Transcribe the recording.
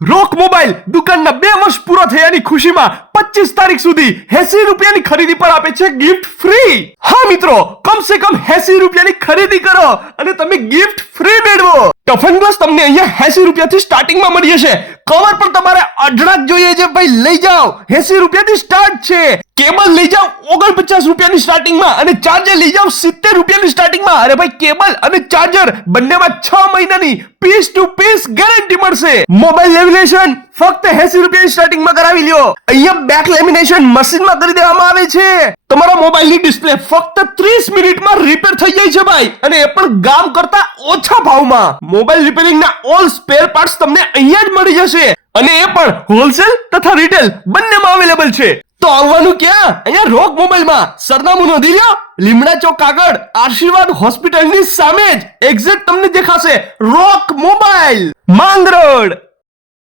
રોક mobile દુકાનના 2 વર્ષ પૂરા થયાની ખુશીમાં 25 તારીખ સુધી 80 રૂપિયાની ખરીદી પર આપે છે ગિફ્ટ ફ્રી। હા મિત્રો, કમસે કમ 80 રૂપિયાની ખરીદી કરો અને તમે ગિફ્ટ ફ્રી મેળવો। ટફન ગ્લાસ તમને અહીંયા 80 રૂપિયાથી સ્ટાર્ટિંગમાં મળી જશે। કવર પણ તમારે અઢળક જોઈએ છે ભાઈ, લઈ જાઓ, 80 રૂપિયાથી સ્ટાર્ટ છે। કેબલ લઈ જાઓ 49 રૂપિયાની સ્ટાર્ટિંગમાં અને ચાર્જર લઈ જાઓ 70 રૂપિયાની સ્ટાર્ટિંગમાં। અરે ભાઈ, કેબલ અને ચાર્જર બંનેમાં 6 મહિનાની પીસ ટુ પીસ ગેરંટી મળશે। મોબાઈલ લેમિનેશન ફક્ત 80 રૂપિયાની સ્ટાર્ટિંગમાં કરાવી લ્યો। અહીંયા બેક લેમિનેશન મશીનમાં કરી દેવામાં આવે છે। તમારા મોબાઈલની ડિસ્પ્લે ફક્ત 30 મિનિટમાં રિપેર થઈ જાય છે ભાઈ, અને એ પણ ગામ કરતા ઓછા ભાવમાં। મોબાઈલ રિપેરિંગના ઓલ સ્પેર પાર્ટ્સ તમને અહીંયા જ મળી જશે, અને એ પણ હોલસેલ તથા રિટેલ બંનેમાં અવેલેબલ છે। તો આવવાનું ક્યાં? અહીંયા રોક મોબાઈલમાં। સરનામું નોંધી લ્યો, લીમડા ચોક આગળ આશીર્વાદ હોસ્પિટલની સામે જ એક્ઝેક્ટ તમને દેખાશે રોક મોબાઈલ, માંગરોળ।